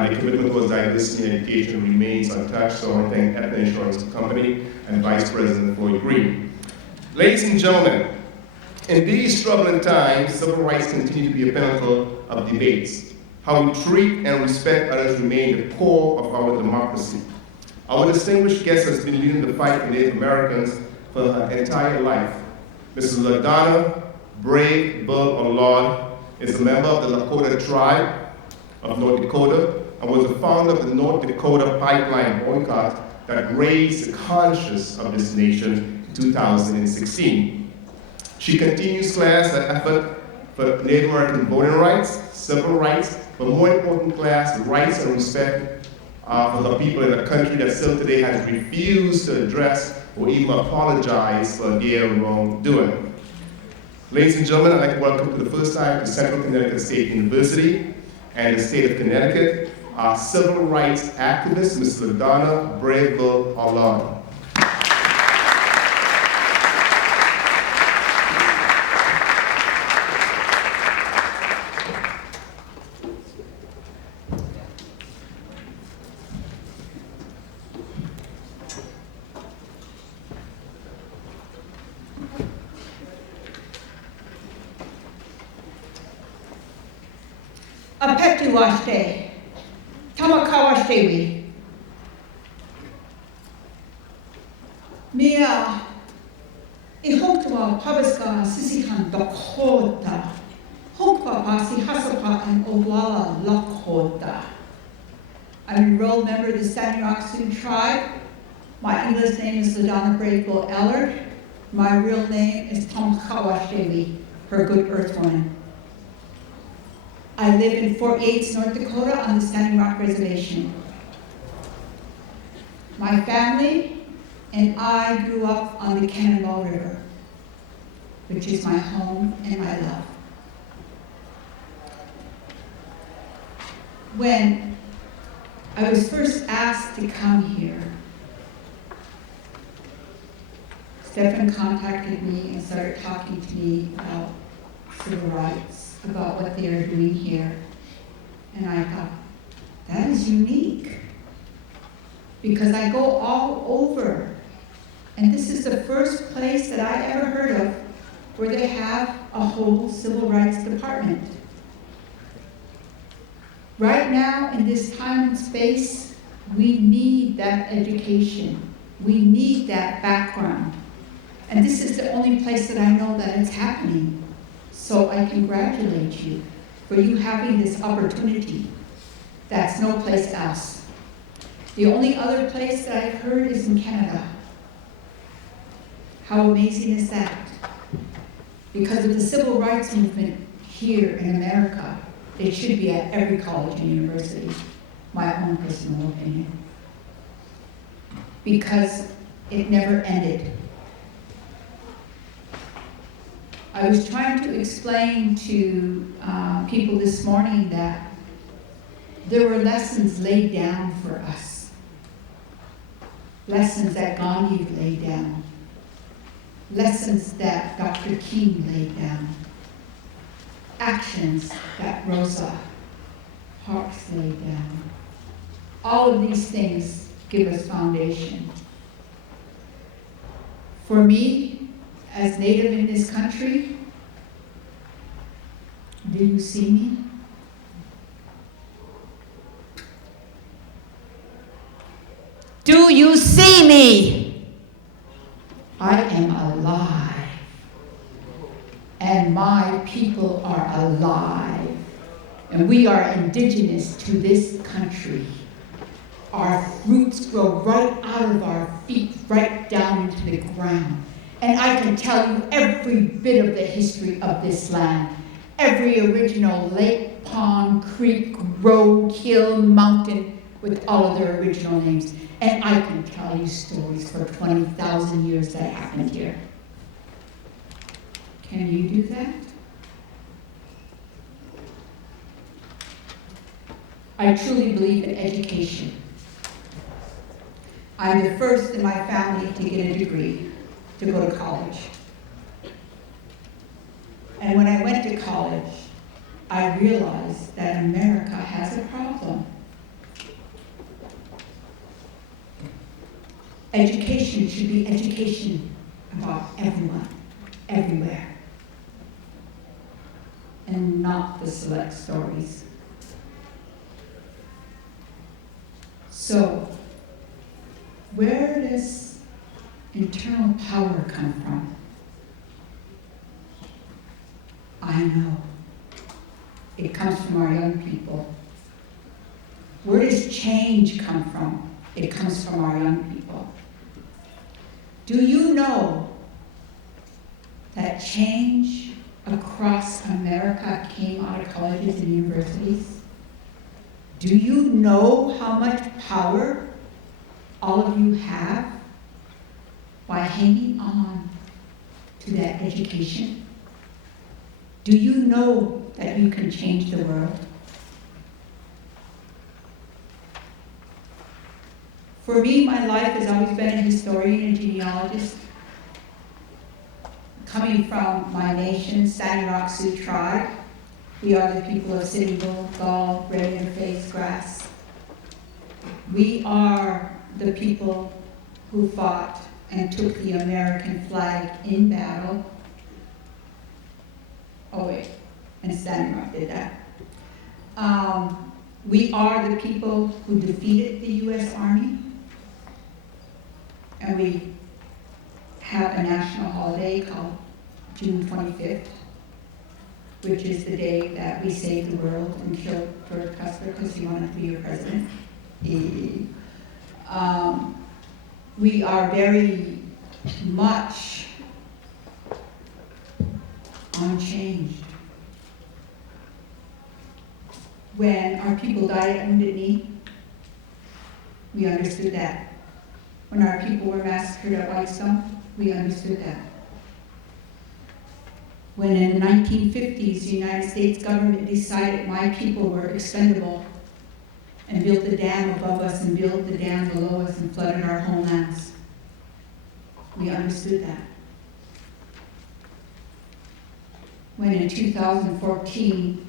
The commitment towards diversity in education remains untouched, so I want to thank Aetna Insurance Company and Vice President for agreeing. Ladies and gentlemen, in these troubling times, civil rights continue to be a pinnacle of debates. How we treat and respect others remain the core of our democracy. Our distinguished guest has been leading the fight for Native Americans for her entire life. Mrs. LaDonna Brave Bull Allard is a member of the Lakota tribe of North Dakota and was the founder of the North Dakota Pipeline boycott that raised the conscience of this nation in 2016. She continues class the effort for Native American voting rights, civil rights, but more important class, the rights and respect for the people in a country that still today has refused to address or even apologize for their wrongdoing. Ladies and gentlemen, I'd like to welcome for the first time to Central Connecticut State University and the state of Connecticut, our civil rights activist, Ms. LaDonna Brave-Bull Allard. Apetuashte, Tamakawashtewi. Mia, Ihoktua, Pabaska, Sisikan, Dakota, Hokwa, Pasi, Hasapa, and Owala, Lakota. I'm an enrolled member of the Standing Rock Sioux tribe. My English name is LaDonna Brave-Bull Allard. My real name is Tamakawashtewi, her good earth woman. I live in Fort Yates, North Dakota on the Standing Rock Reservation. My family and I grew up on the Cannonball River, which is my home and my love. When I was first asked to come here, Stephen contacted me and started talking to me about civil rights, about what they are doing here. And I thought, that is unique. Because I go all over. And this is the first place that I ever heard of where they have a whole civil rights department. Right now, in this time and space, we need that education. We need that background. And this is the only place that I know that it's happening. So I congratulate you for you having this opportunity. That's no place else. The only other place that I've heard is in Canada. How amazing is that? Because of the civil rights movement here in America, it should be at every college and university, my own personal opinion. Because it never ended. I was trying to explain to people this morning that there were lessons laid down for us. Lessons that Gandhi laid down. Lessons that Dr. King laid down. Actions that Rosa Parks laid down. All of these things give us foundation. For me, as Native in this country, do you see me? Do you see me? I am alive. And my people are alive. And we are indigenous to this country. Our roots grow right out of our feet, right down into the ground. And I can tell you every bit of the history of this land. Every original lake, pond, creek, road, hill, mountain, with all of their original names. And I can tell you stories for 20,000 years that happened here. Can you do that? I truly believe in education. I'm the first in my family to get a degree, to go to college. And when I went to college, I realized that America has a problem. education should be education about everyone, everywhere, and not the select stories. So, where does internal power come from? I know. It comes from our young people. Where does change come from? It comes from our young people. Do you know that change across America came out of colleges and universities? Do you know how much power all of you have by hanging on to that education? Do you know that you can change the world? For me, my life has always been a historian and genealogist. Coming from my nation, Standing Rock Sioux tribe, we are the people of Sitting Bull, Gall, Red Interface, Grass. We are the people who fought and took the American flag in battle. Oh wait, and Standing Rock did that. We are the people who defeated the U.S. Army. And we have a national holiday called June 25th, which is the day that we saved the world and killed George Custer because he wanted to be your president. We are very much unchanged. When our people died at Wounded Knee, we understood that. When our people were massacred at Whitestone, we understood that. When in the 1950s, the United States government decided my people were expendable and built the dam above us and built the dam below us and flooded our homelands, we understood that. When in 2014,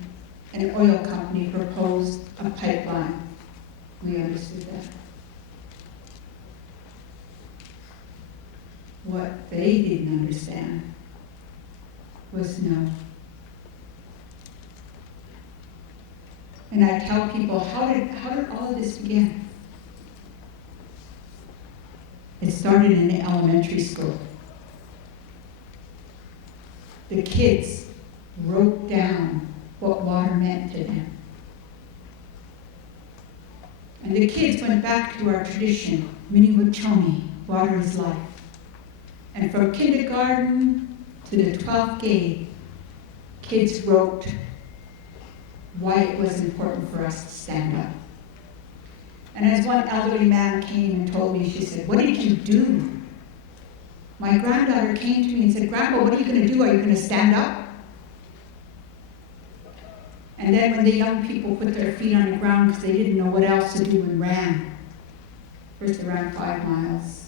an oil company proposed a pipeline, we understood that. What they didn't understand was no. And I tell people, how did all of this begin? It started in the elementary school. The kids wrote down what water meant to them. And the kids went back to our tradition, Miniwachoni, water is life. And from kindergarten to the 12th grade, kids wrote why it was important for us to stand up. And as one elderly man came and told me, she said, "What did you do?" My granddaughter came to me and said, "Grandpa, what are you going to do? Are you going to stand up?" And then when the young people put their feet on the ground because they didn't know what else to do and ran. First they ran 5 miles.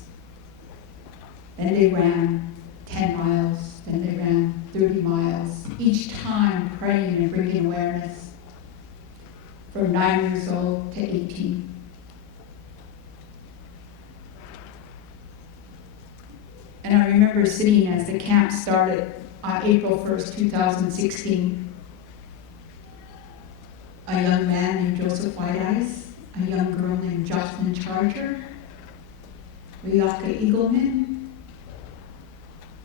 Then they ran 10 miles, then they ran 30 miles, each time praying and bringing awareness from 9 years old to 18. And I remember sitting as the camp started on April 1st, 2016. A young man named Joseph White-Eyes, a young girl named Jocelyn Charger, Riaka Eagleman,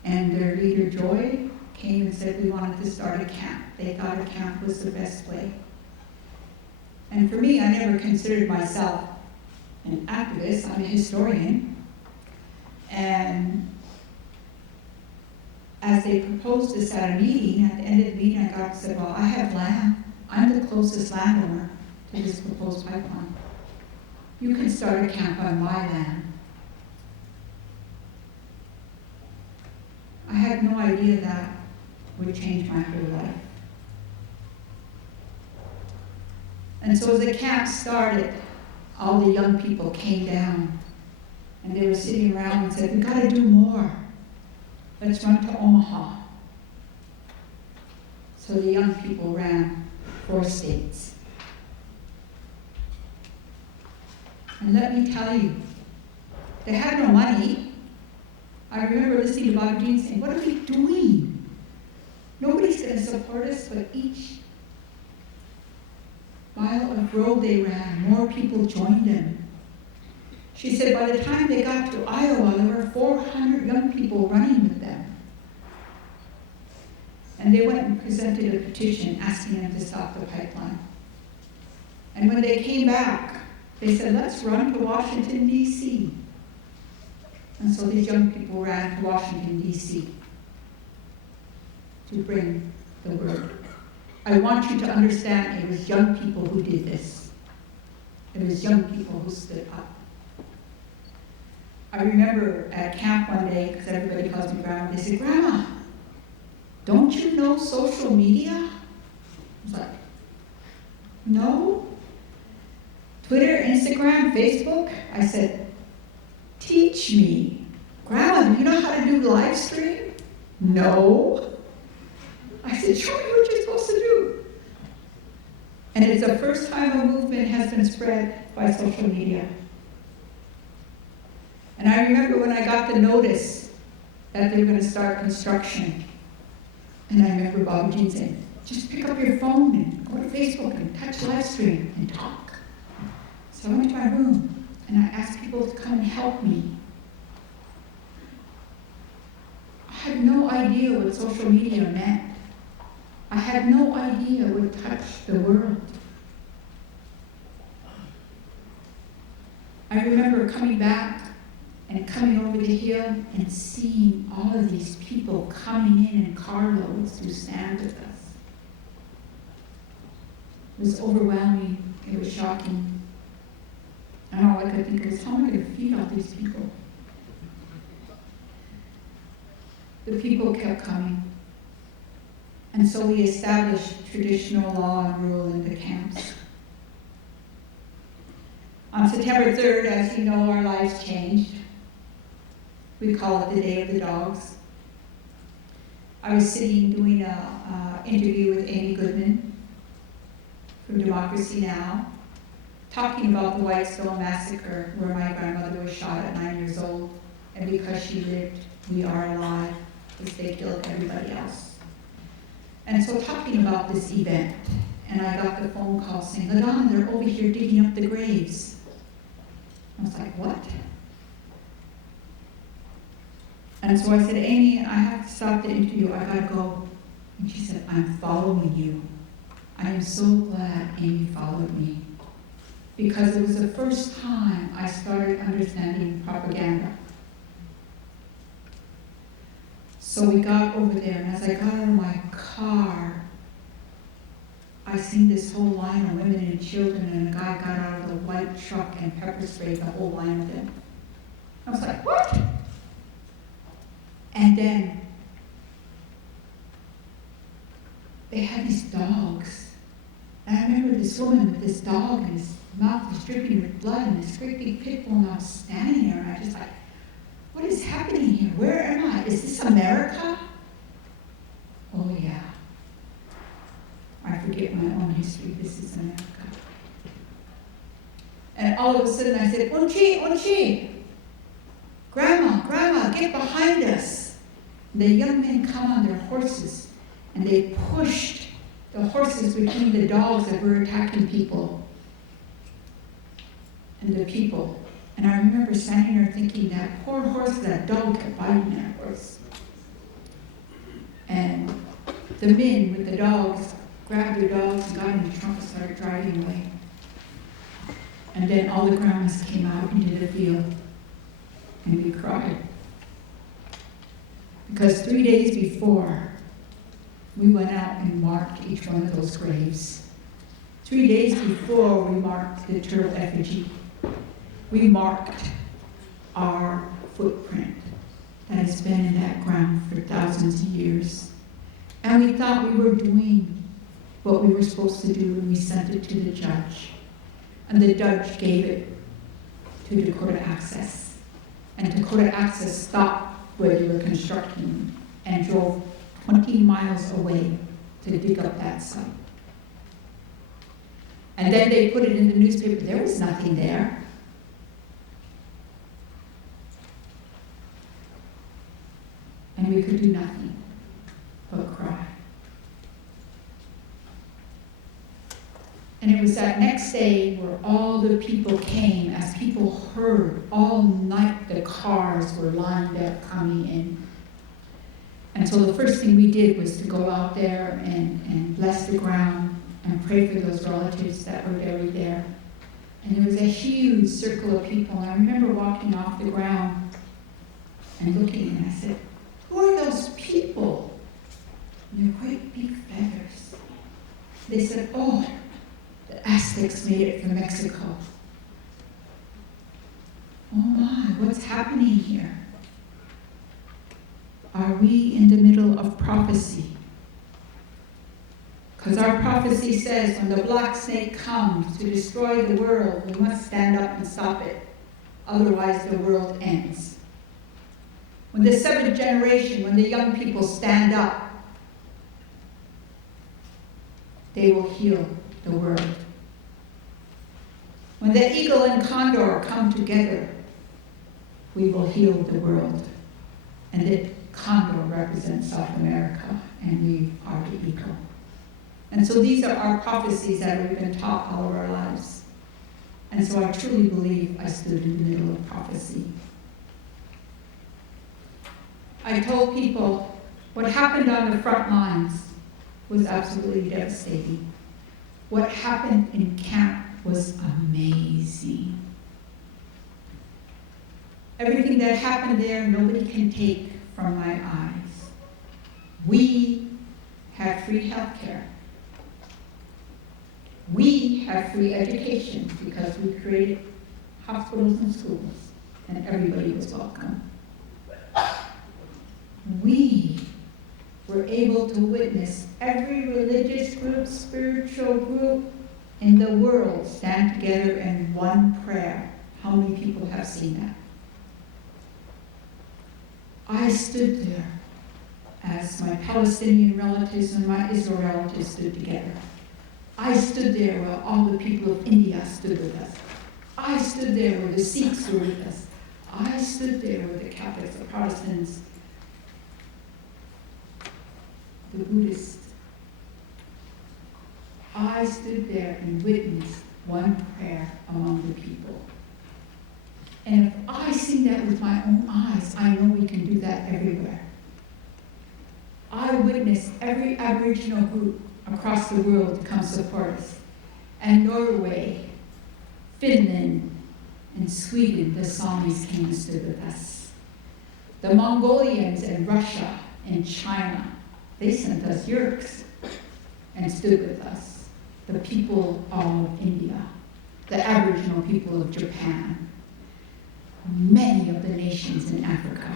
and their leader, Joy, came and said we wanted to start a camp. They thought a camp was the best way. And for me, I never considered myself an activist. I'm a historian. And as they proposed this at a meeting, at the end of the meeting, I got to say, well, I have land. I'm the closest landowner to this proposed pipeline. You can start a camp on my land. I had no idea that would change my whole life. And so as the camp started, all the young people came down and they were sitting around and said, "We got to do more. Let's run to Omaha." So the young people ran 4 states. And let me tell you, They had no money. I remember listening to Bob Jean saying, what are we doing? Nobody's going to support us, but each mile of road they ran, more people joined them. She said by the time they got to Iowa, there were 400 young people running with them. And they went and presented a petition asking them to stop the pipeline. And when they came back, they said, let's run to Washington, D.C. And so these young people ran to Washington, D.C. to bring the word. I want you to understand it was young people who did this. It was young people who stood up. I remember at camp one day, because everybody calls me Grandma, they said, Grandma, don't you know social media? I was like, no. Twitter, Instagram, Facebook? I said, teach me. Grandma, do you know how to do live stream? No. I said, show me what you're supposed to do. And it's the first time a movement has been spread by social media. And I remember when I got the notice that they were going to start construction. And I remember Bob Jean saying, just pick up your phone and go to Facebook and touch live stream and talk. So I went to my room and I asked people to come and help me. I had no idea what social media meant. I had no idea it would touch the world. I remember coming back and coming over the hill and seeing all of these people coming in carloads to stand with us. It was overwhelming. It was shocking. And all I could think was, how am I going to feed all these people? The people kept coming. And so we established traditional law and rule in the camps. On September 3rd, as you know, our lives changed. We call it the Day of the Dogs. I was sitting doing an interview with Amy Goodman from Democracy Now!, talking about the Whitestone Massacre, where my grandmother was shot at 9 years old, and because she lived, we are alive, because they killed everybody else. And so talking about this event, and I got the phone call saying, LaDonna, they're over here digging up the graves. I was like, what? And so I said, Amy, I have to stop the interview, I gotta go. And she said, I'm following you. I am so glad Amy followed me. Because it was the first time I started understanding propaganda. So we got over there, and as I got out of my car, I seen this whole line of women and children, and a guy got out of the white truck and pepper sprayed the whole line of them. I was like, what? And then they had these dogs. And I remember this woman with this dog, and his mouth was dripping with blood, and this great big pit bull, and I was standing there, and I just like, what is happening here? Where am I? Is this America? Oh yeah. I forget my own history. This is America. And all of a sudden I said, Unchi, Unchi, Grandma, get behind us. And the young men come on their horses, and they pushed the horses between the dogs that were attacking people and the people. And I remember standing there thinking, that poor horse, that dog kept biting that horse. And the men with the dogs grabbed their dogs and got in the trunk and started driving away. And then all the grandmas came out into the field, and we cried. Because 3 days before, we went out and marked each one of those graves. 3 days before we marked the turtle effigy, we marked our footprint that has been in that ground for thousands of years. And we thought we were doing what we were supposed to do, and we sent it to the judge. And the judge gave it to Dakota Access. And Dakota Access stopped where they were constructing and drove 20 miles away to dig up that site. And then they put it in the newspaper. There was nothing there. and we could do nothing but cry. And it was that next day where all the people came, as people heard all night the cars were lined up coming in. And so the first thing we did was to go out there and bless the ground and pray for those relatives that were buried there. And there was a huge circle of people. And I remember walking off the ground and looking, and I said, "Who are those people?" And they're quite big feathers. They said, "Oh, the Aztecs made it from Mexico." Oh my, what's happening here? Are we in the middle of prophecy? Because our prophecy says when the black snake comes to destroy the world, we must stand up and stop it. Otherwise, the world ends. When the seventh generation, when the young people stand up, they will heal the world. When the eagle and condor come together, we will heal the world. And the condor represents South America, and we are the eagle. And so these are our prophecies that we've been taught all of our lives. And so I truly believe I stood in the middle of prophecy. I told people what happened on the front lines was absolutely devastating. What happened in camp was amazing. Everything that happened there, nobody can take from my eyes. We have free health care. We have free education because we created hospitals and schools, and everybody was welcome. We were able to witness every religious group, spiritual group in the world stand together in one prayer. How many people have seen that? I stood there as my Palestinian relatives and my Israel relatives stood together. I stood there while all the people of India stood with us. I stood there where the Sikhs were with us. I stood there where the Catholics, the Protestants, the Buddhists. I stood there and witnessed one prayer among the people. And if I see that with my own eyes, I know we can do that everywhere. I witnessed every Aboriginal group across the world to come support us. And Norway, Finland, and Sweden, the Samis came and stood with us. The Mongolians and Russia and China, they sent us yurks and stood with us. The people of India, the Aboriginal people of Japan, many of the nations in Africa,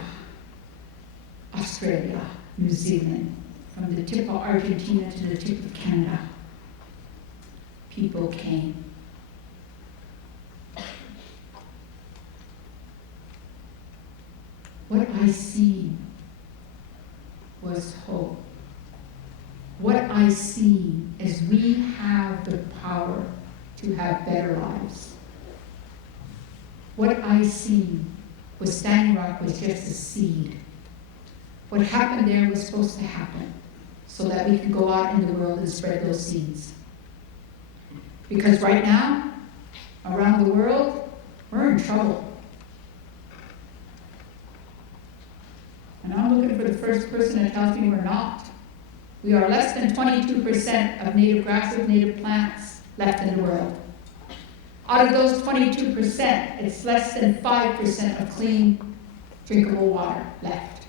Australia, New Zealand, from the tip of Argentina to the tip of Canada, people came. What I seen was hope. What I seen is we have the power to have better lives. What I seen was Standing Rock was just a seed. What happened there was supposed to happen so that we could go out in the world and spread those seeds. Because right now, around the world, we're in trouble. And I'm looking for the first person that tells me we're not. We are less than 22% of native grasses, native plants left in the world. Out of those 22%, it's less than 5% of clean, drinkable water left.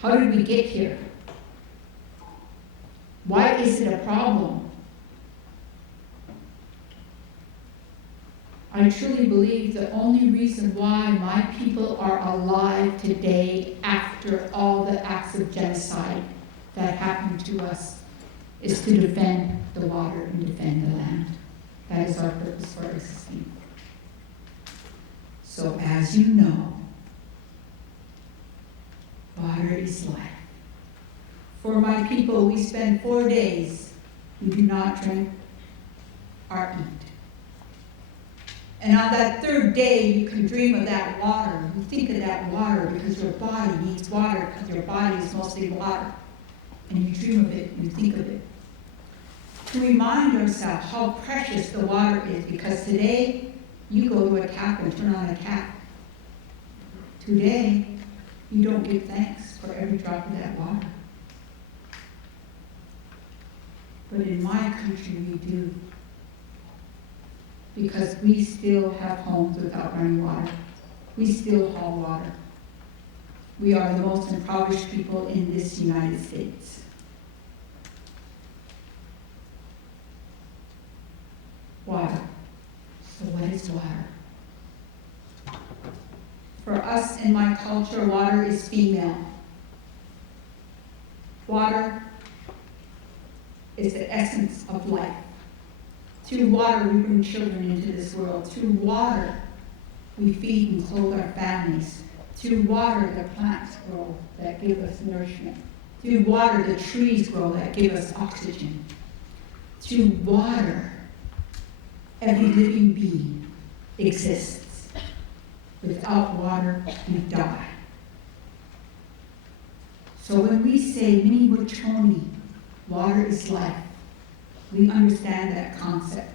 How did we get here? Why is it a problem? I truly believe the only reason why my people are alive today after all the acts of genocide that happened to us is to defend the water and defend the land. That is our purpose for existing. So as you know, water is life. For my people, we spend 4 days, we do not drink or eat. And on that third day, you can dream of that water. You think of that water because your body needs water, because your body is mostly water. And you dream of it, and you think of it. To remind yourself how precious the water is, because today, you go to a tap and turn on a tap. Today, you don't give thanks for every drop of that water. But in my country, we do. Because we still have homes without running water. We still haul water. We are the most impoverished people in this United States. Water. So what is water? For us in my culture, water is female. Water is the essence of life. Through water, we bring children into this world. Through water, we feed and clothe our families. Through water, the plants grow that give us nourishment. Through water, the trees grow that give us oxygen. Through water, every living being exists. Without water, we die. So when we say, Mini Wachoni, water is life, we understand that concept.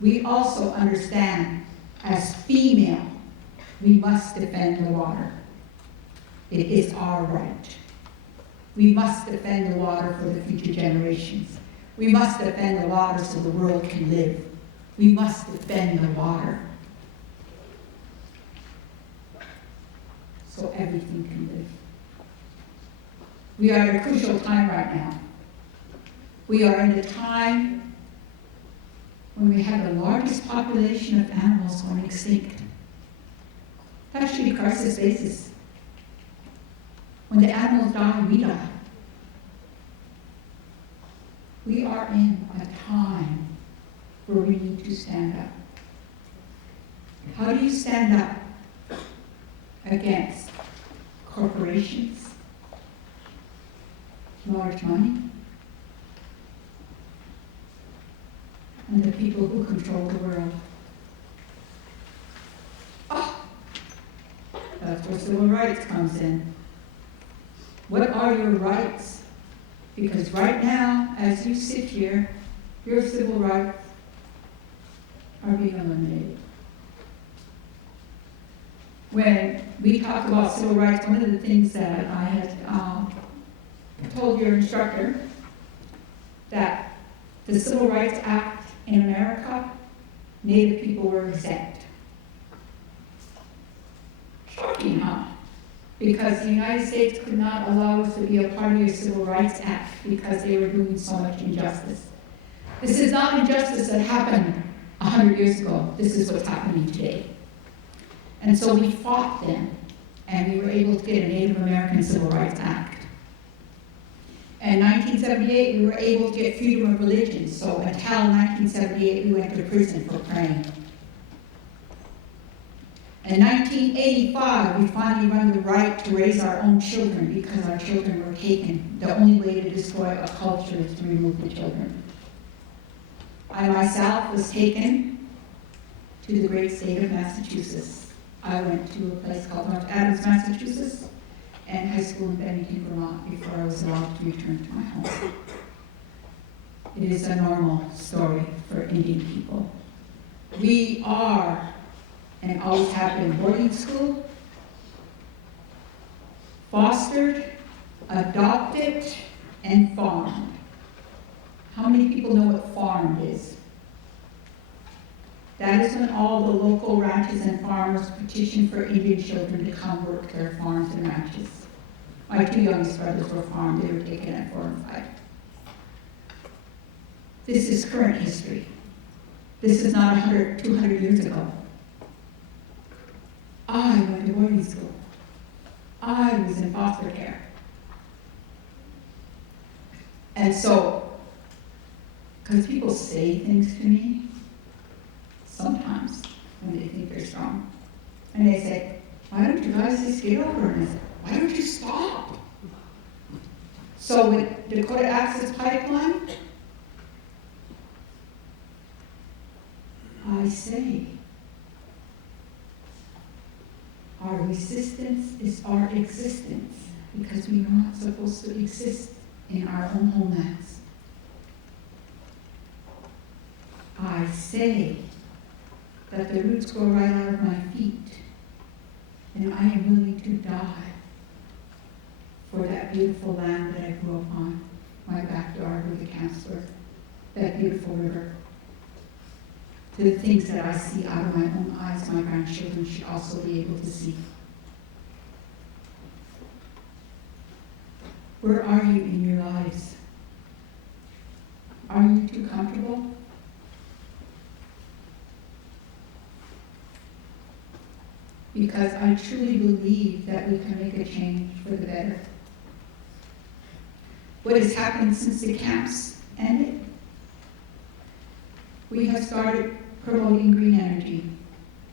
We also understand, as female, we must defend the water. It is our right. We must defend the water for the future generations. We must defend the water so the world can live. We must defend the water so everything can live. We are at a crucial time right now. We are in a time when we have the largest population of animals going extinct. That should be crisis basis. When the animals die, we die. We are in a time where we need to stand up. How do you stand up against corporations, large money, and the people who control the world? That's where civil rights comes in. What are your rights? Because right now, as you sit here, your civil rights are being eliminated. When we talk about civil rights, one of the things that I had told your instructor, that the Civil Rights Act in America, Native people were exempt. Shocking, huh? Because the United States could not allow us to be a part of the Civil Rights Act because they were doing so much injustice. This is not injustice that happened 100 years ago. This is what's happening today. And so we fought them, and we were able to get a Native American Civil Rights Act. In 1978, we were able to get freedom of religion. So until 1978, we went to prison for praying. In 1985, we finally won the right to raise our own children because our children were taken. The only way to destroy a culture is to remove the children. I myself was taken to the great state of Massachusetts. I went to a place called North Adams, Massachusetts, and high school in Bennington, Vermont, before I was allowed to return to my home. It is a normal story for Indian people. We are, and always have been, boarding school, fostered, adopted, and farmed. How many people know what farmed is? That is when all the local ranches and farmers petitioned for Indian children to come work their farms and ranches. My two youngest brothers were farmed. They were taken at 4 and 5. This is current history. This is not 100, 200 years ago. I went to boarding school. I was in foster care. And so, because people say things to me, sometimes, when they think they're strong, and they say, why don't you guys just get over it? And I say, why don't you stop? So with Dakota Access Pipeline, I I say, our resistance is our existence, because we are not supposed to exist in our own homelands. I say that the roots grow right out of my feet, and I am willing to die for that beautiful land that I grew up on, my backyard with the counselor, that beautiful river. To the things that I see out of my own eyes, my grandchildren should also be able to see. Where are you in your lives? Are you too comfortable? Because I truly believe that we can make a change for the better. What has happened since the camps ended? We have started promoting green energy.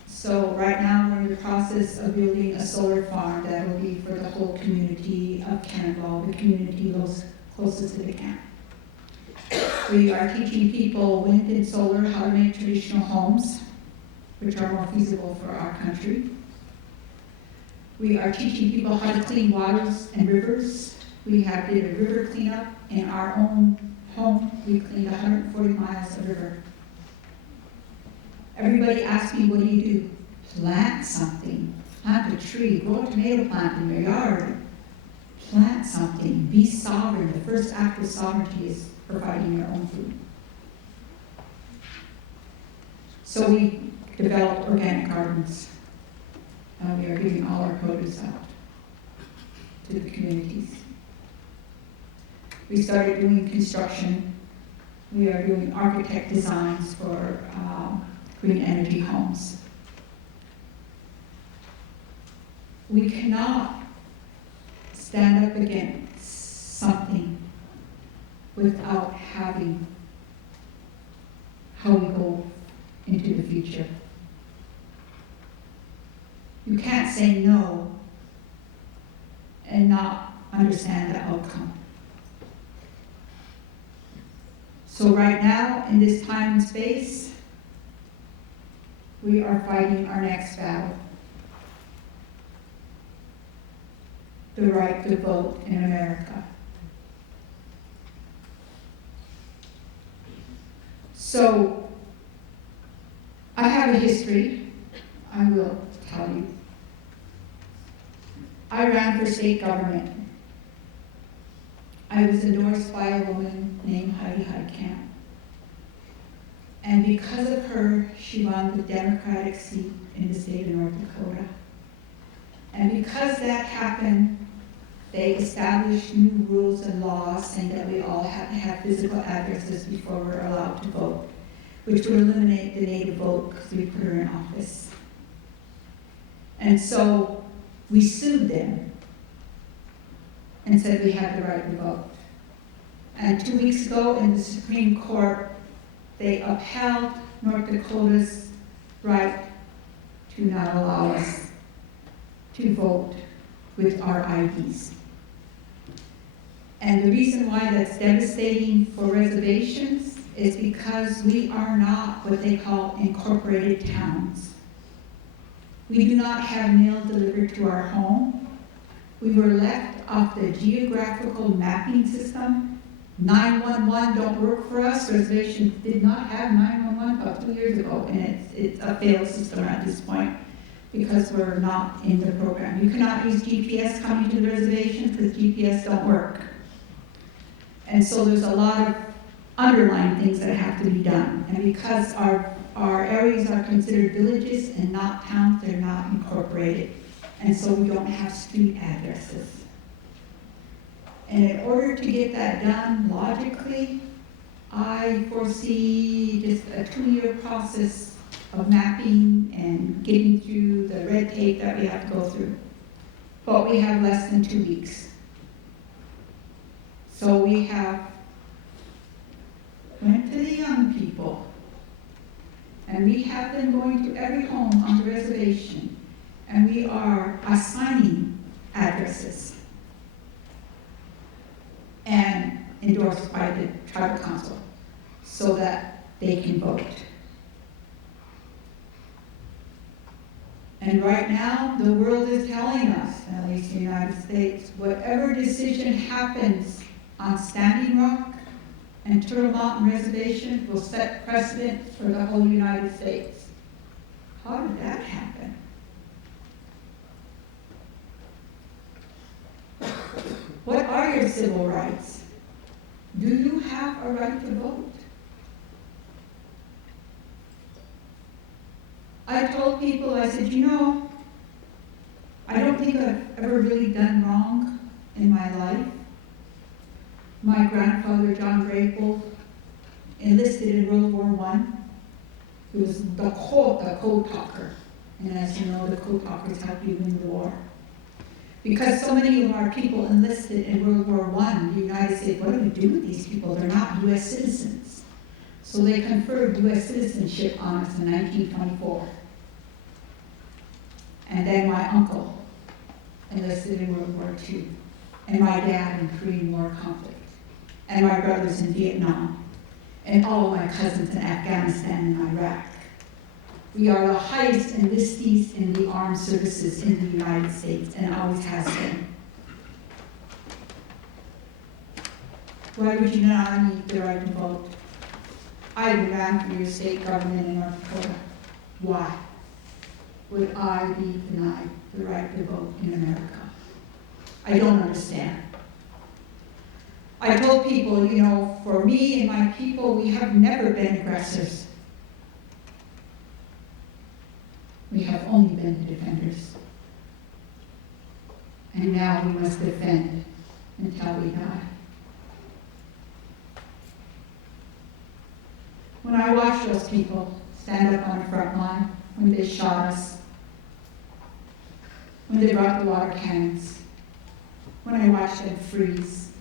So right now we're in the process of building a solar farm that will be for the whole community of Cannonball, the community closest to the camp. We are teaching people wind and solar how to make traditional homes, which are more feasible for our country. We are teaching people how to clean waters and rivers. We have did a river cleanup in our own home. We cleaned 140 miles of river. Everybody asks me, what do you do? Plant something. Plant a tree. Grow a tomato plant in your yard. Plant something. Be sovereign. The first act of sovereignty is providing your own food. So we developed organic gardens. We are giving all our produce out to the communities. We started doing construction. We are doing architect designs for green energy homes. We cannot stand up against something without having how we go into the future. You can't say no and not understand the outcome. So right now, in this time and space, we are fighting our next battle. The right to vote in America. So, I have a history, I will tell you. I ran for state government. I was endorsed by a woman named Heidi Heitkamp. And because of her, she won the Democratic seat in the state of North Dakota. And because that happened, they established new rules and laws saying that we all had to have physical addresses before we're allowed to vote, which would eliminate the native vote because we put her in office. And so we sued them and said we had the right to vote. And 2 weeks ago in the Supreme Court, they upheld North Dakota's right to not allow us to vote with our IDs. And the reason why that's devastating for reservations is because we are not what they call incorporated towns. We do not have mail delivered to our home. We were left off the geographical mapping system. 911 don't work for us. Reservations did not have 911 about 2 years ago, and it's a failed system at this point because we're not in the program. You cannot use GPS coming to the reservations because GPS don't work. And so there's a lot of underlying things that have to be done. And because our areas are considered villages and not towns, they're not incorporated. And so we don't have street addresses. And in order to get that done logically, I foresee just a 2-year process of mapping and getting through the red tape that we have to go through. But we have less than 2 weeks. So we went to the young people, and we have been going to every home on the reservation, and we are assigning addresses and endorsed by the tribal council so that they can vote. And right now, the world is telling us, at least the United States, whatever decision happens on Standing Rock and Turtle Mountain Reservation will set precedent for the whole United States. How did that happen? What are your civil rights? Do you have a right to vote? I told people, I said, you know, I don't think I've ever really done wrong in my life. My grandfather, John Grapel, enlisted in World War I. He was the code talker. And as you know, the code talkers helped you win the war. Because so many of our people enlisted in World War I, the United States, what do we do with these people? They're not U.S. citizens. So they conferred U.S. citizenship on us in 1924. And then my uncle enlisted in World War II, and my dad in Korean War conflict, and my brothers in Vietnam, and all of my cousins in Afghanistan and Iraq. We are the highest enlistees in the armed services in the United States, and always has been. Why would you not need the right to vote? I ran for your state government in North Dakota. Why would I be denied the right to vote in America? I don't understand. I told people, you know, for me and my people, we have never been aggressors. We have only been defenders. And now we must defend until we die. When I watch those people stand up on the front line, when they shot us, when they brought the water cannons, when I watch them freeze,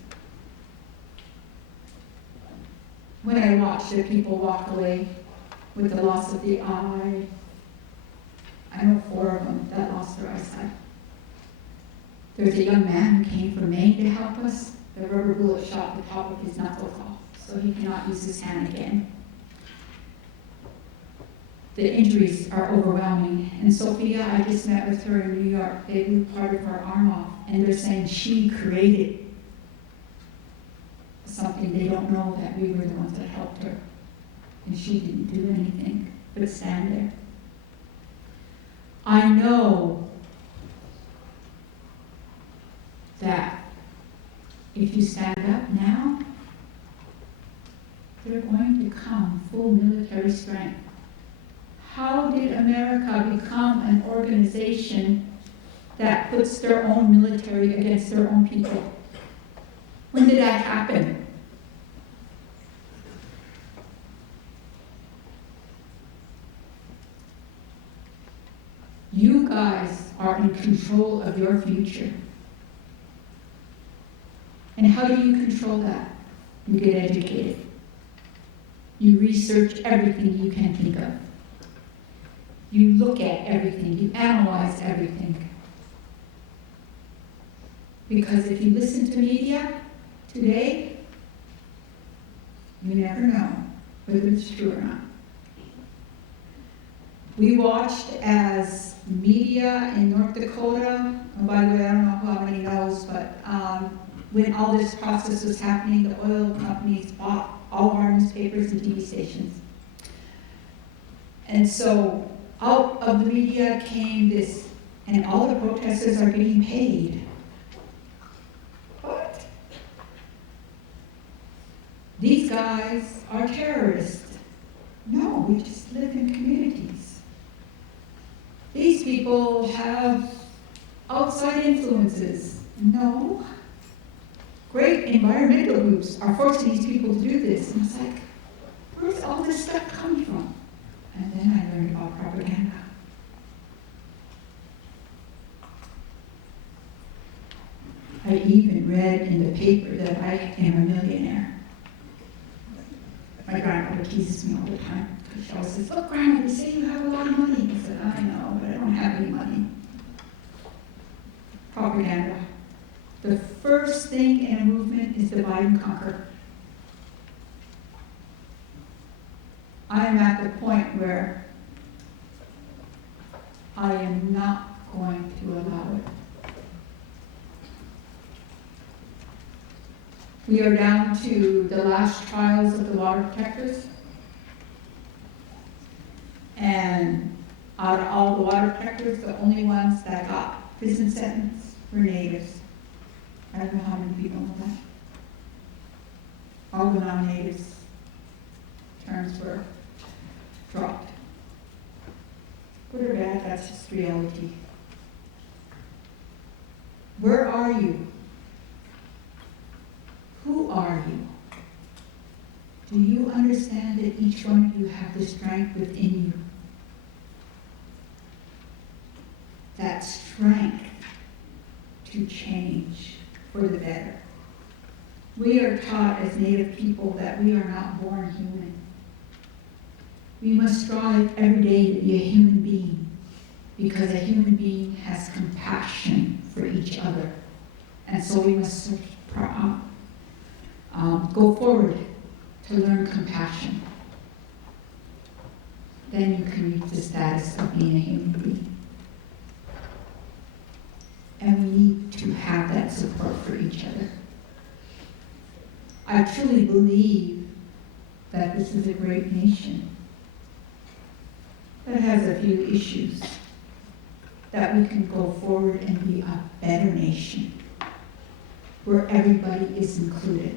when I watch the people walk away with the loss of the eye. I know 4 of them that lost their eyesight. There's a young man who came from Maine to help us. The rubber bullet shot the top of his knuckles off, so he cannot use his hand again. The injuries are overwhelming. And Sophia, I just met with her in New York. They blew part of her arm off, and they're saying she created something. They don't know that we were the ones that helped her. And she didn't do anything but stand there. I know that if you stand up now, they're going to come full military strength. How did America become an organization that puts their own military against their own people? When did that happen? You guys are in control of your future. And how do you control that? You get educated. You research everything you can think of. You look at everything. You analyze everything. Because if you listen to media today, you never know whether it's true or not. We watched as media in North Dakota, and by the way, I don't know how many knows, but when all this process was happening, the oil companies bought all of our newspapers and TV stations. And so out of the media came this, and all the protesters are getting paid. What? These guys are terrorists. No, we just live in communities. These people have outside influences. No. Great environmental groups are forcing these people to do this. And it's like, where's all this stuff coming from? And then I learned about propaganda. I even read in the paper that I am a millionaire. My grandmother teases me all the time. She always says, look, Grandma, you say you have a lot of money. I said, I know, but I don't have any money. Propaganda. The first thing in a movement is divide and conquer. I am at the point where I am not going to allow it. We are down to the last trials of the water protectors. And out of all the water protectors, the only ones that got prison sentence were natives. I don't know how many people know that. All the non-natives terms were dropped. Good or bad, that's just reality. Where are you? Who are you? Do you understand that each one of you have the strength within you? That strength to change for the better. We are taught as Native people that we are not born human. We must strive every day to be a human being, because a human being has compassion for each other. And so we must go forward to learn compassion. Then you can reach the status of being a human being. And we need to have that support for each other. I truly believe that this is a great nation that has a few issues, that we can go forward and be a better nation, where everybody is included,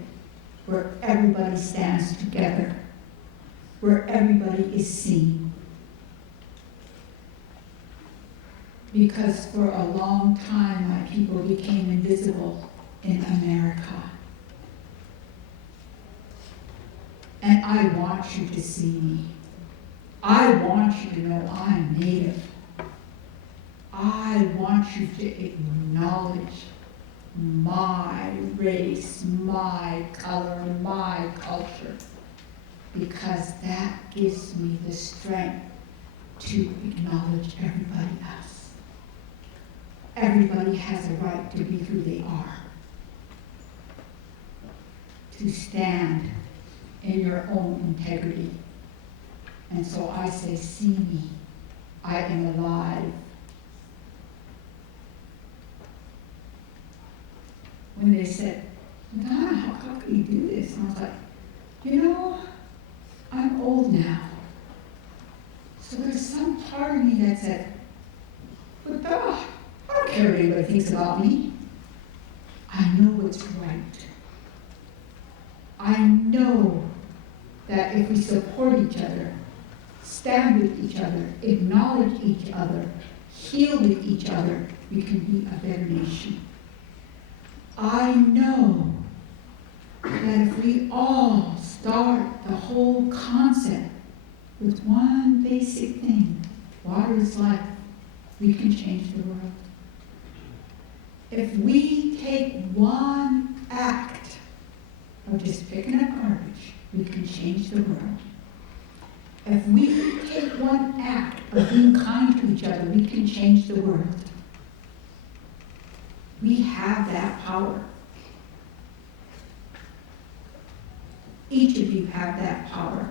where everybody stands together, where everybody is seen. Because for a long time, my people became invisible in America. And I want you to see me. I want you to know I'm Native. I want you to acknowledge my race, my color, my culture, because that gives me the strength to acknowledge everybody else. Everybody has a right to be who they are, to stand in your own integrity. And so I say, see me, I am alive. When they said, Madonna, how can you do this? And I was like, you know, I'm old now. So there's some part of me that said, but I don't care what anybody thinks about me. I know what's right. I know that if we support each other, stand with each other, acknowledge each other, heal with each other, we can be a better nation. I know that if we all start the whole concept with one basic thing, water is life, we can change the world. If we take one act of just picking up garbage, we can change the world. If we take one act of being kind to each other, we can change the world. We have that power. Each of you have that power.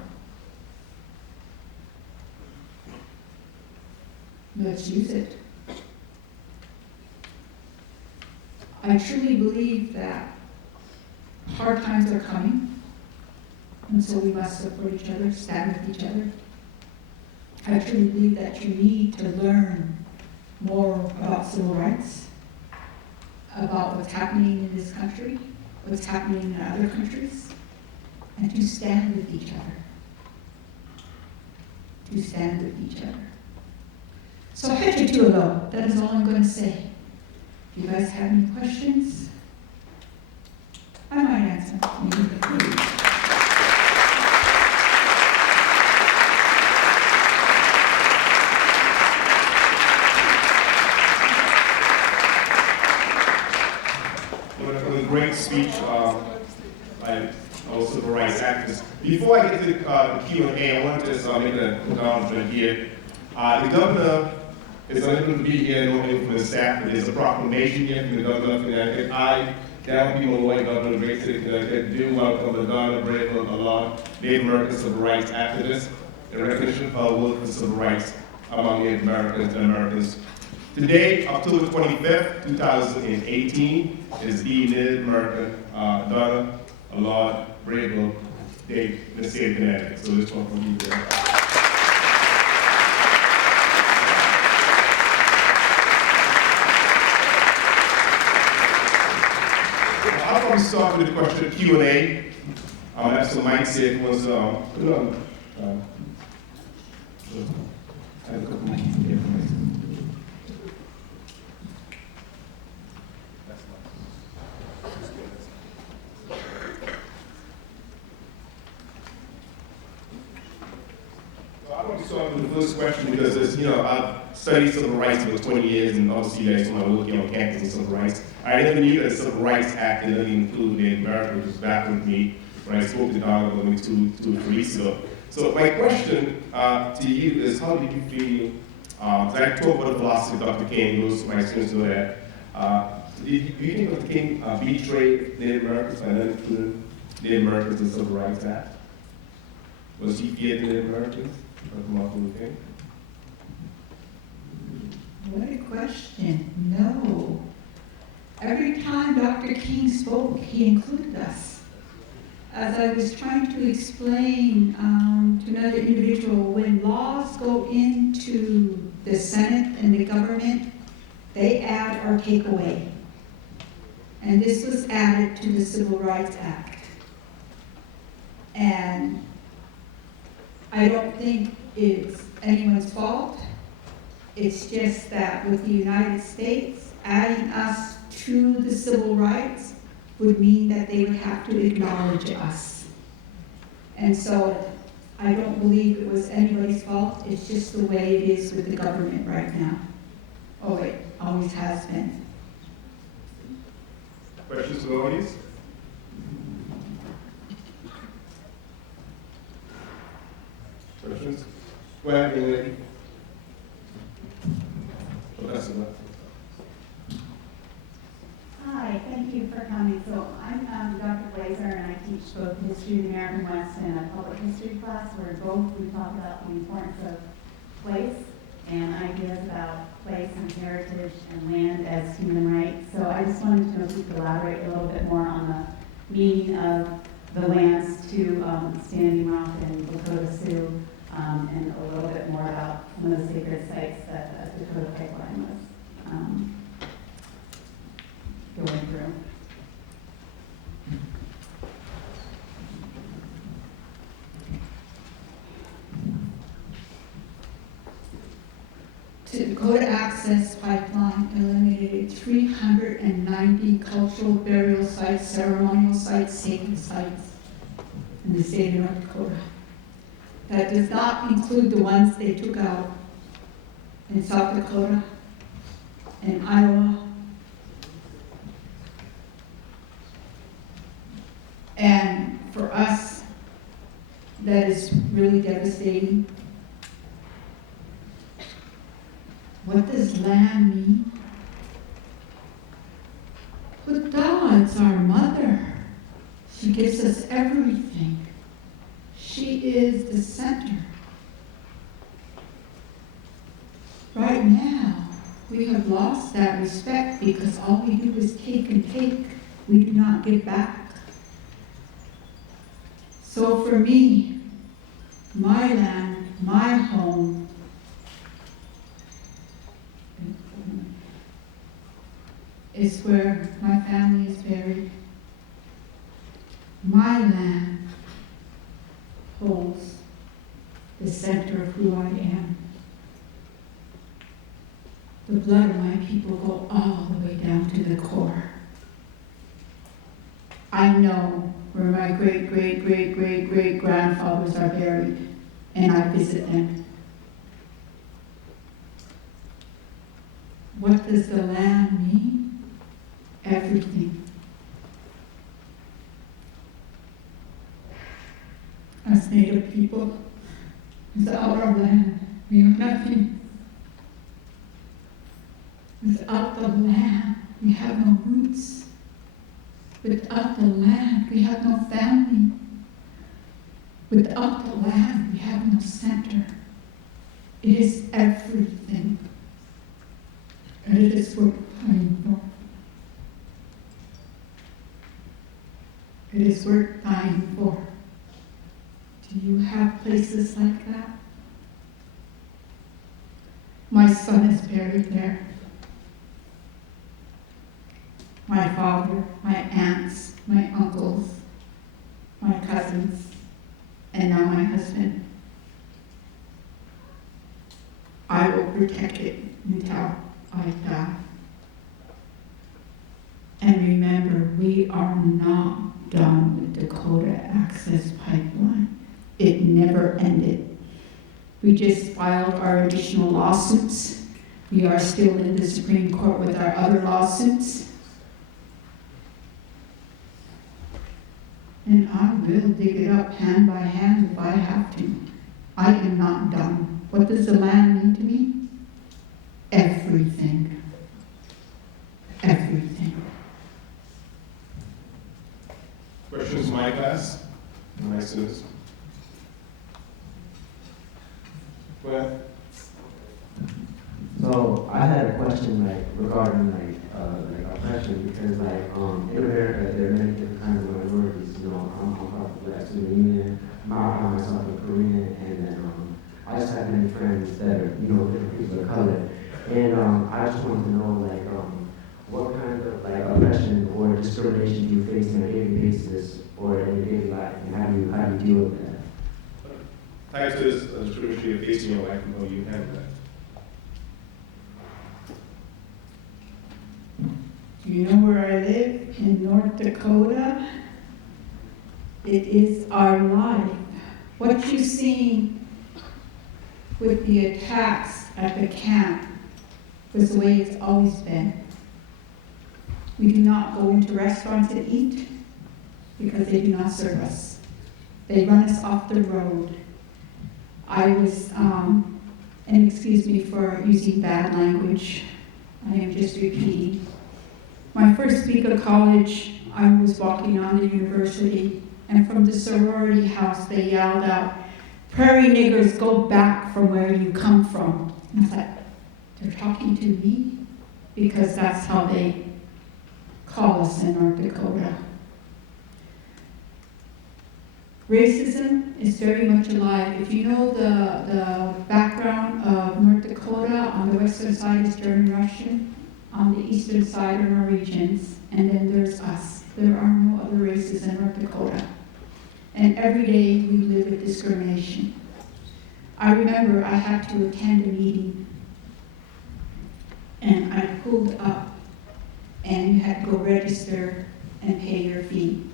Let's use it. I truly believe that hard times are coming, and so we must support each other, stand with each other. I truly believe that you need to learn more about civil rights, about what's happening in this country, what's happening in other countries, and to stand with each other. To stand with each other. So Hechitulo, that is all I'm going to say. If you guys have any questions, I might answer. What a great speech by our civil rights activists. Before I get to the Q&A, I want to just make an acknowledgement here. The governor is unable to be here, nor from the staff, but there's a proclamation here from the governor of Connecticut. I, Darren P. Malloy, governor of the great city of Connecticut, do welcome Madonna Bravo, a Native American civil rights activist, in recognition of her work for civil rights among Native Americans and Americans. Today, October 25th, 2018, is the Native American Donna Allard Bravo Day in the state of Connecticut. So this one from you there. I'll probably start with the question of Q&A. As the mic said, was, I have a couple more information. So I want to start with the first question because, I've studied civil rights for 20 years, and obviously that's when I was working on campus in civil rights. I never knew that the Civil Rights Act didn't include Native America, which was back with me when I spoke to Donald only two or 3 weeks ago. So my question to you is, how did you feel? Because I talked about the philosophy of Dr. King, those of my students know that. Do you think Dr. King betrayed Native Americans by not including Native Americans in the Civil Rights Act? Was he feared Native Americans? Dr. Martin Luther King? What a question. No. Every time Dr. King spoke, he included us. As I was trying to explain to another individual, when laws go into the Senate and the government, they add or take away. And this was added to the Civil Rights Act. And I don't think it's anyone's fault. It's just that with the United States, adding us to the civil rights would mean that they would have to acknowledge us. And so I don't believe it was anybody's fault. It's just the way it is with the government right now. Oh, it always has been. Questions from the audience? Questions? Go ahead, young lady. Professor. Hi, thank you for coming. So I'm Dr. Blazer, and I teach both history of the American West and a public history class where both we talk about the importance of place and ideas about place and heritage and land as human rights. So I just wanted to know if you could elaborate a little bit more on the meaning of the lands to Standing Rock and Lakota Sioux, and a little bit more about some of the sacred sites that the Dakota Pipeline was going through. The Dakota Access Pipeline eliminated 390 cultural burial sites, ceremonial sites, sacred sites in the state of North Dakota. That does not include the ones they took out in South Dakota and Iowa. And for us, that is really devastating. What does land mean? But God's our mother. She gives us everything. She is the center. Right now, we have lost that respect because all we do is take and take. We do not give back. So for me, my land, my home, is where my family is buried. My land holds the center of who I am. The blood of my people go all the way down to the core. I know where my great-great-great-great-great-grandfathers are buried, and I visit them. What does the land mean? Everything. As Native people, without our land, we are nothing. Without the land, we have no roots. Without the land, we have no family. Without the land, we have no center. It is everything. And it is worth dying for. It is worth dying for. Do you have places like that? My son is buried there. My father, my aunts, my uncles, my cousins, and now my husband. I will protect it until I die. And remember, we are not done with Dakota Access Pipeline. It never ended. We just filed our additional lawsuits. We are still in the Supreme Court with our other lawsuits. And I will dig it up hand by hand if I have to. I am not done. What does the land mean to me? Everything. Everything. Questions from my class? My students? Go ahead. So I had a question regarding oppression because in America there are many different kinds of minorities. I'm part of the Black Student Union. I call myself a Korean, and then I just have many friends that are different people of color, and I just wanted to know what kind of oppression or discrimination do you face on a daily basis or in your daily life, and how do you deal with that? Types of discrimination you're facing in your life and how you handle that. Do you know where I live? In North Dakota. It is our life. What you see with the attacks at the camp was the way it's always been. We do not go into restaurants and eat because they do not serve us. They run us off the road. I was, and excuse me for using bad language, I am just repeating. My first week of college, I was walking on the university, and from the sorority house, they yelled out, "Prairie niggers, go back from where you come from." And I thought, they're talking to me? Because that's how they call us in North Dakota. Racism is very much alive. If you know the background of North Dakota, on the western side is German Russian, on the eastern side are Norwegians, and then there's us. There are no other races in North Dakota. And every day we live with discrimination. I remember I had to attend a meeting, and I pulled up, and you had to go register and pay your fee.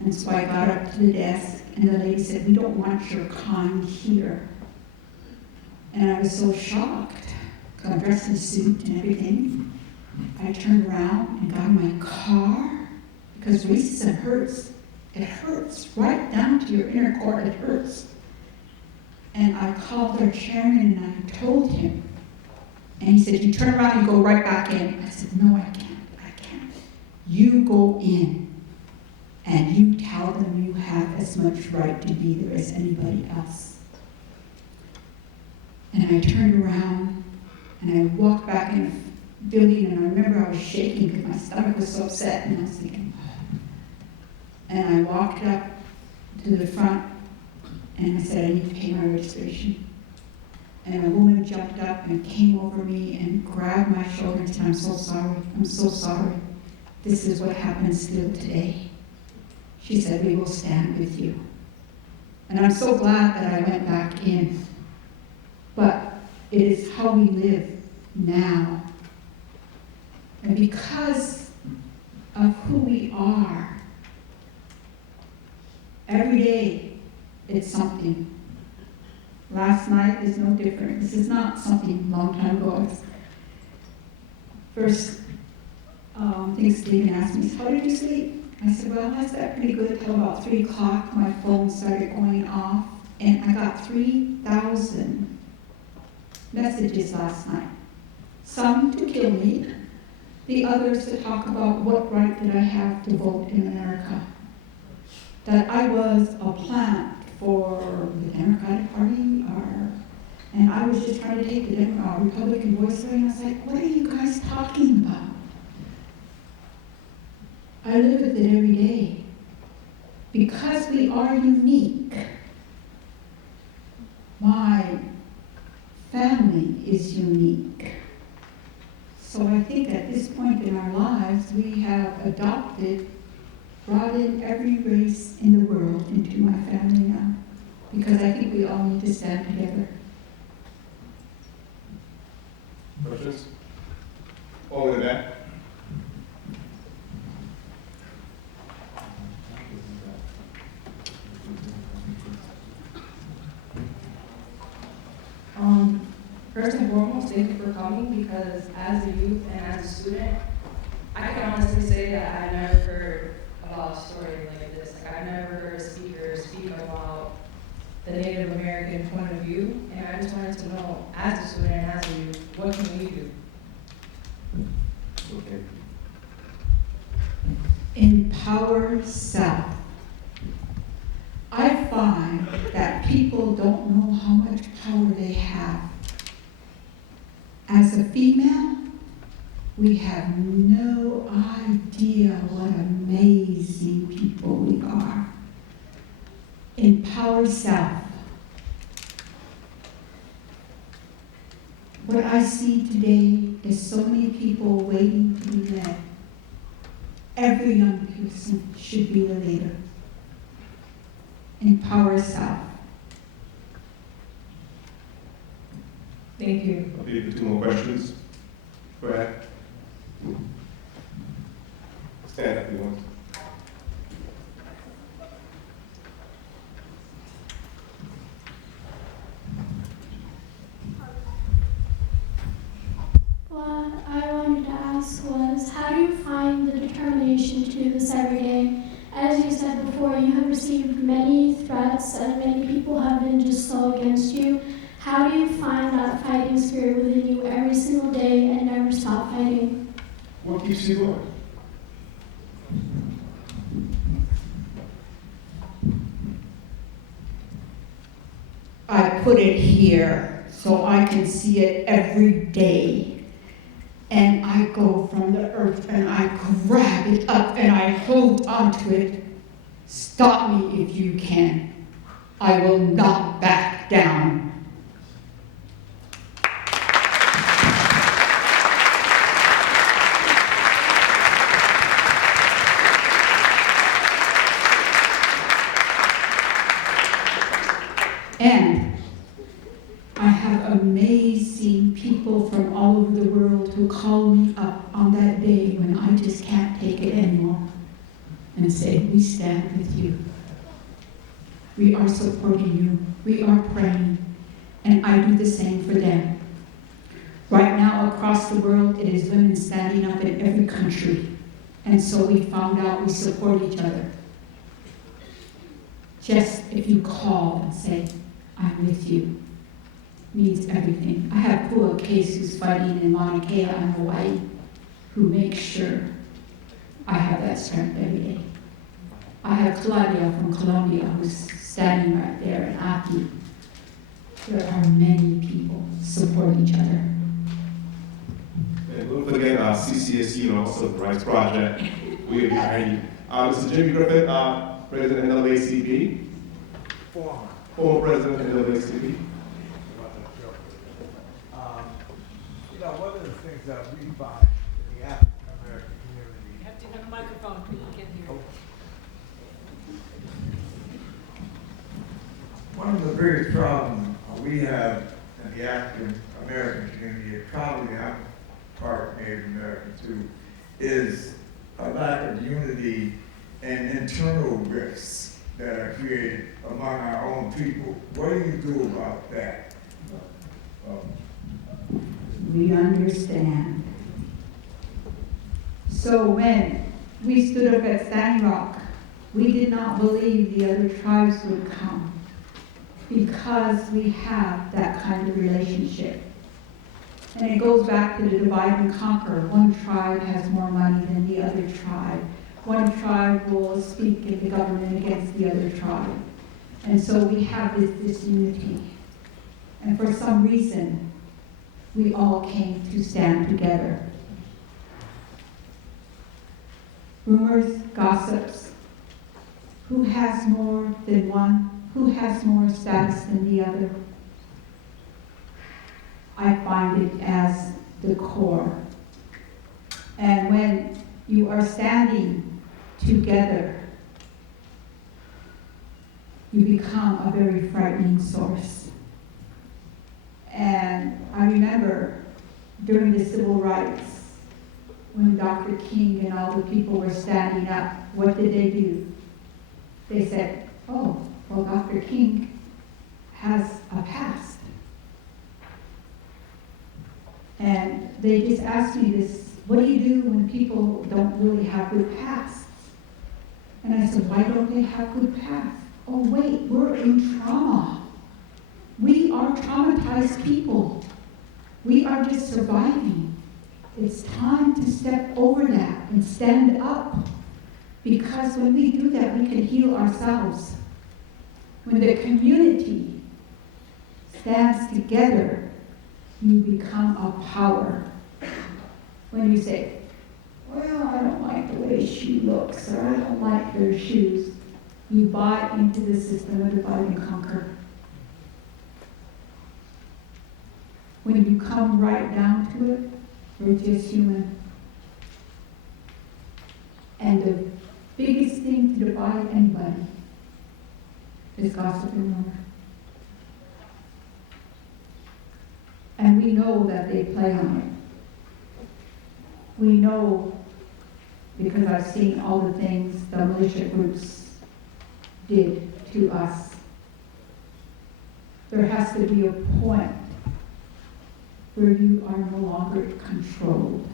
And so I got up to the desk, and the lady said, "We don't want your kind here." And I was so shocked, because I'm dressed in a suit and everything. I turned around and got in my car, because racism hurts. It hurts right down to your inner core, it hurts. And I called our chairman and I told him. And he said, "You turn around and go right back in." I said, "No, I can't. You go in and you tell them you have as much right to be there as anybody else." And I turned around and I walked back in the building, and I remember I was shaking because my stomach was so upset, and I was thinking, and I walked up to the front and I said, "I need to pay my registration." And a woman jumped up and came over me and grabbed my shoulder and said, I'm so sorry. This is what happens still today." She said, "We will stand with you." And I'm so glad that I went back in. But it is how we live now. And because of who we are, every day it's something. Last night is no different. This is not something long time ago. First Thanksgiving asked me, "How did you sleep?" I said, "Well, I slept pretty good till about 3 o'clock. My phone started going off, and I got 3,000 messages last night. Some to kill me, the others to talk about what right did I have to vote in America. That I was a plant for the Democratic Party, And I was just trying to take the Republican voice away, and I was like, what are you guys talking about? I live with it every day. Because we are unique, my family is unique. So I think at this point in our lives, we have brought in every race in the world into my family now. Because I think we all need to stand together. Questions? All in that? First and foremost, thank you for coming, because as a youth and as a student, I can honestly say that I've never heard about a story like this. Like, I've never heard a speaker speak about the Native American point of view, and I just wanted to know, as a student and as a youth, what can we do? Okay. Empower self. I find that people don't know how much power they have. As a female, we have no idea what amazing people we are. Empower self. What I see today is so many people waiting to be led. Every young person should be a leader. Empower self. Thank you. I'll leave you 2 more questions. Go ahead. Stand up if you want. What I wanted to ask was, how do you find the determination to do this every day? As you said before, you have received many threats and many people have been just so against you. How do you find that fighting spirit within you every single day and never stop fighting? What keeps you going? I put it here so I can see it every day. And I go from the earth and I grab it up and I hold onto it. Stop me if you can. I will not back down. And I have amazing people from all over the world who call me up on that day when I just can't take it anymore and say, we stand with you. We are supporting you. We are praying. And I do the same for them. Right now across the world, it is women standing up in every country. And so we found out we support each other. Just if you call and say, I'm with you, means everything. I have Pua Case who's fighting in Mauna Kea in Hawaii, who makes sure I have that strength every day. I have Claudia from Colombia who's standing right there in Aki. There are many people support each other. And don't forget our CCSU and also the Rights Project. We are behind you. Mr. Jimmy Griffith, President of NAACP. Former President of NAACP. One of the things that we find in the African American community. You have to have a microphone, people can't hear you. One of the biggest problems we have in the African American community, and probably I'm part Native American too, is a lack of unity and internal rifts that are created among our own people. What do you do about that? We understand. So when we stood up at Standing Rock, we did not believe the other tribes would come because we have that kind of relationship. And it goes back to the divide and conquer. One tribe has more money than the other tribe. One tribe will speak in the government against the other tribe. And so we have this unity. And for some reason, we all came to stand together. Rumors, gossips, who has more than one? Who has more status than the other? I find it as the core. And when you are standing together, you become a very frightening source. And I remember during the civil rights, when Dr. King and all the people were standing up, what did they do? They said, oh, well, Dr. King has a past. And they just asked me this, what do you do when people don't really have good pasts? And I said, why don't they have good pasts? Oh, wait, we're in trauma. We are traumatized people. We are just surviving. It's time to step over that and stand up. Because when we do that, we can heal ourselves. When the community stands together, you become a power. When you say, well, I don't like the way she looks, or I don't like her shoes, you buy into the system of divide and conquer. When you come right down to it, we're just human. And the biggest thing to divide anybody is gossip and rumor. And we know that they play on it. We know, because I've seen all the things the militia groups did to us. There has to be a point where you are no longer controlled,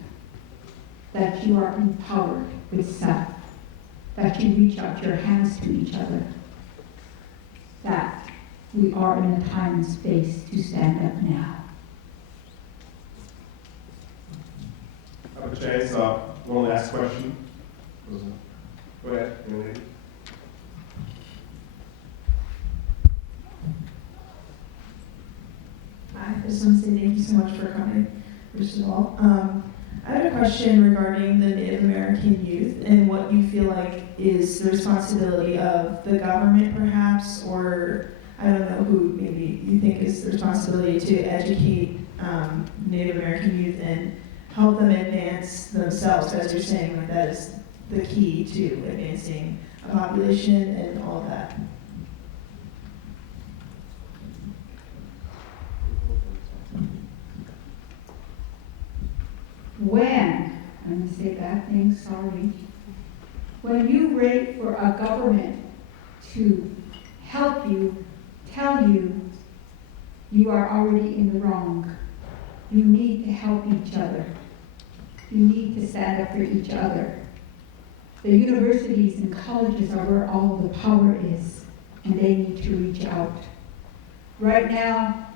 that you are empowered with self, that you reach out your hands to each other, that we are in a time and space to stand up now. I have a chance, one last question. Go ahead, young lady. I just want to say thank you so much for coming, first of all. I had a question regarding the Native American youth and what you feel like is the responsibility of the government, perhaps, or I don't know who maybe you think is the responsibility to educate Native American youth and help them advance themselves, as you're saying, like that is the key to advancing a population and all of that. When, I'm going to say that thing, sorry. When you wait for a government to help you, tell you, you are already in the wrong. You need to help each other. You need to stand up for each other. The universities and colleges are where all the power is, and they need to reach out. Right now,